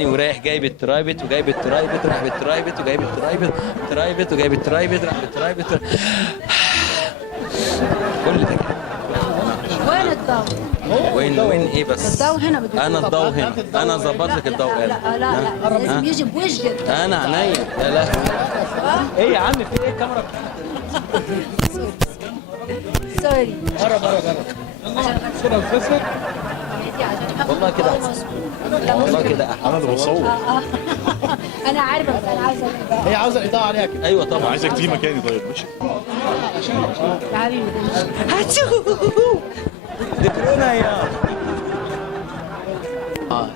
ورايح جايب الترايبت وجايب الترايبت راح بالترايبت وجايب الترايبت ترايبت وجايب الترايبت راح بالترايبت كل ده كده. وين الضوء؟ وين ايه بس؟ الضوء هنا بده انا الضوء هنا، انا ظبط لك الضوء هنا. لا لازم يجي بوجهك. انا عينيا. لا ايه يا عم في ايه الكاميرا سوري. والله كده احسن. والله كده احسن. انا اللي بصور. انا عارفه بس انا عايزه هي عاوزه الاضاءه عليها كده. ايوه طبعا. عايزك تيجي مكاني طيب ماشي. يا حبيبي دي كورونا يا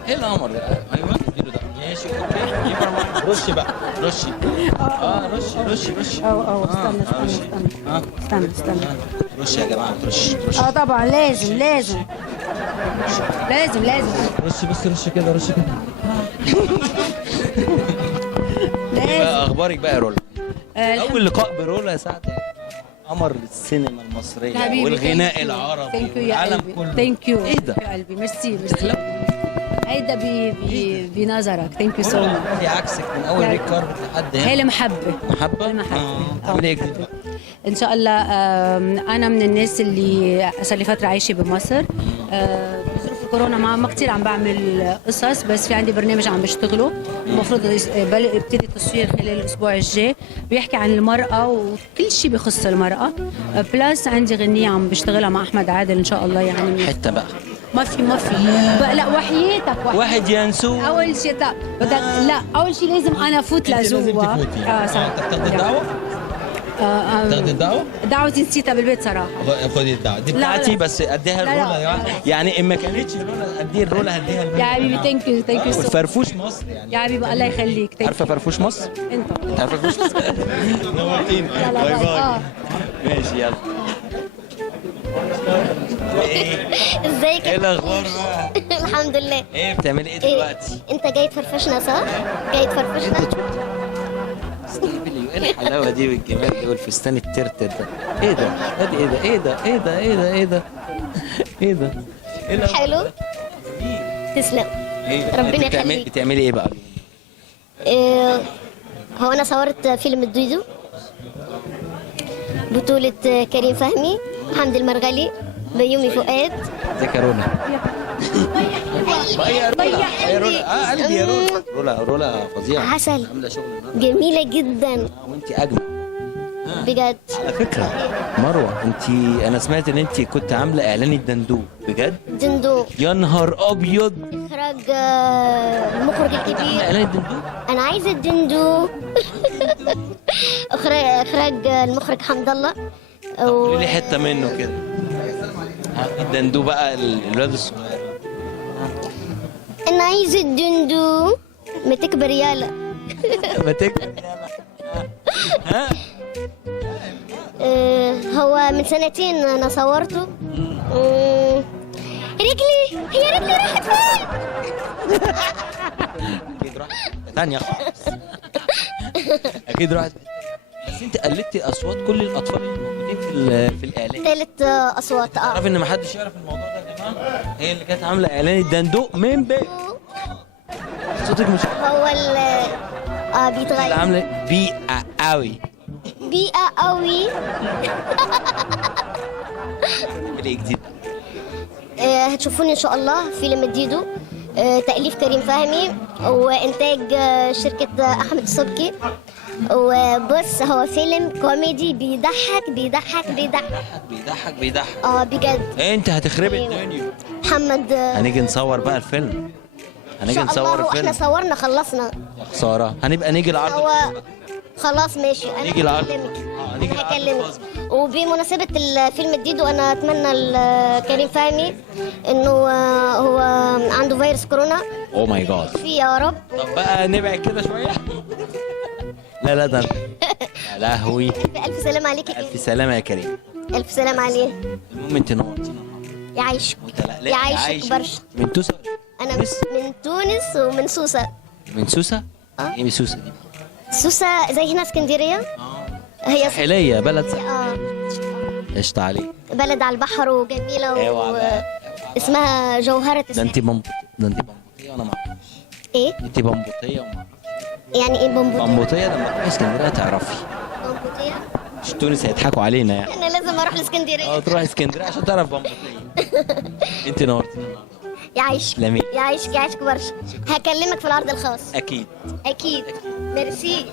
ايه القمر ده؟ ايوه اديله ده ماشي اوكي. يبقى رش بقى رشي. رشي استنى رش يا جماعه رش. طبعا لازم رش بس رش كده رش كده. ايه بقى اخبارك بقى يا رولا؟ اول لقاء برولا يا سعد قمر السينما المصريه والغناء العربي والعالم كله. ثانك يو ايه ده؟ يا قلبي ميرسي هيدا بنظرك. ثانك يو سو ماتش. في عكسك من اول ريد كاربت لحد هنا. هي المحبه محبه تعملي ايه جديد بقى؟ ان شاء الله. انا من الناس اللي صار لي فتره عايشه بمصر. بظروف الكورونا ما كثير عم بعمل قصص، بس في عندي برنامج عم بشتغله المفروض يبتدي التصوير خلال الاسبوع الجاي، بيحكي عن المراه وكل شيء بخص المراه. بلس عندي غنيه عم بشتغلها مع احمد عادل ان شاء الله. يعني حته بقى ما في لا وحياتك واحد ينسو. اول شيء لا اول شيء لازم انا افوت لجوا. صح. تاخدي الدعوه؟ تاخدي الدعوه؟ دعوتي نسيتها بالبيت صراحه. خدي الدعوه دي بتاعتي بس اديها لرولا يا جماعه. يعني ان ما كانتش رولا اديها لرولا هديها يا حبيبي ثانك يو فرفوش مصر يعني. يا حبيبي الله يخليك. عارفه فرفوش مصر؟ انت عارفه فرفوش مصر؟ نورتيني. باي باي. ماشي يلا. ازيك؟ ايه الاخبار بقى؟ الحمد لله. ايه بتعملي ايه دلوقتي؟ انت جاي تفرفشنا صح؟ جاي تفرفشنا؟ ايه الحلاوه دي والجمال ده والفستان الترتر ده؟ ايه ده؟ ايه ده؟ حلو. تسلم. ربنا يخليك. بتعملي ايه بقى؟ هو انا صورت فيلم الدودو بطولة كريم فهمي، حمد المرغلي، بيومي فؤاد. ازيك يا رولا؟ يا رولا قلبي يا رولا فظيعه. عسل. عامله شغل جميلة جدا. وانت اجمل بجد. على فكره مروه. انا سمعت ان انت كنت عامله اعلان الدندو بجد. دندو. يا نهار ابيض. اخراج المخرج الكبير. اعلان الدندو. انا عايزه الدندو. اخراج المخرج حمد الله. قولي لي حته منه كده. الدندو بقى الولاد الصغير. انا عايزه الدندو ما تكبر يالا. ما تكبر ها. هو من سنتين انا صورته. رجلي راحت فين؟ اكيد راحت ثانيه خالص. اكيد راحت. بس انت قلدتي اصوات كل الاطفال اللي موجودين في الاعلان. 3 اصوات. تعرف ان ما حدش يعرف الموضوع ده يا جماعه؟ هي اللي كانت عامله اعلان الدندوق من بيت. صوتك مش هو بيتغير. اللي عامله بيئه قوي. بيئه قوي. ايه جديد؟ هتشوفوني ان شاء الله فيلم ديدو. تأليف كريم فهمي وإنتاج شركة أحمد السبكي. وبص هو فيلم كوميدي بيضحك. بجد. انت هتخربي الدنيا. محمد هنيجي نصور بقى الفيلم. هنيجي نصور الفيلم. احنا صورنا خلصنا. يا خساره. هنبقى نيجي العرض. هو خلاص ماشي. انا نيجي العرض. هكلمك. وبمناسبة الفيلم الديدو انا اتمنى لكريم فهمي انه هو عنده فيروس كورونا. او ماي جاد. في يا رب. طب بقى نبعد كده شويه. لا ده يا لهوي. الف سلامة عليك. الف سلامه يا كريم. الف سلامة عليه. المهم انت نورتينا. يعيشك. يعيشك برشا. من توسه؟ انا من تونس ومن سوسة. من سوسه؟ ايه من سوسه دي؟ سوسة زي هنا اسكندرية. هي ساحليه بلد قشطة عليك. بلد على البحر وجميلة. ايوه اسمها جوهرة. ده انت بمبطي وانا ما اعرفش. ايه؟ انت بمبوطيه وما يعني ايه بمبوطيه؟ بمبوطيه لما تروحي اسكندريه تعرفي. بمبوطيه؟ مش تونس هيضحكوا علينا يعني. انا لازم اروح الاسكندريه. تروحي اسكندريه عشان تعرف بمبوطيه. انت نورتينا النهارده. يعيشك تسلمي. يعيشك برشا. هكلمك في العرض الخاص. اكيد. اكيد. ميرسي.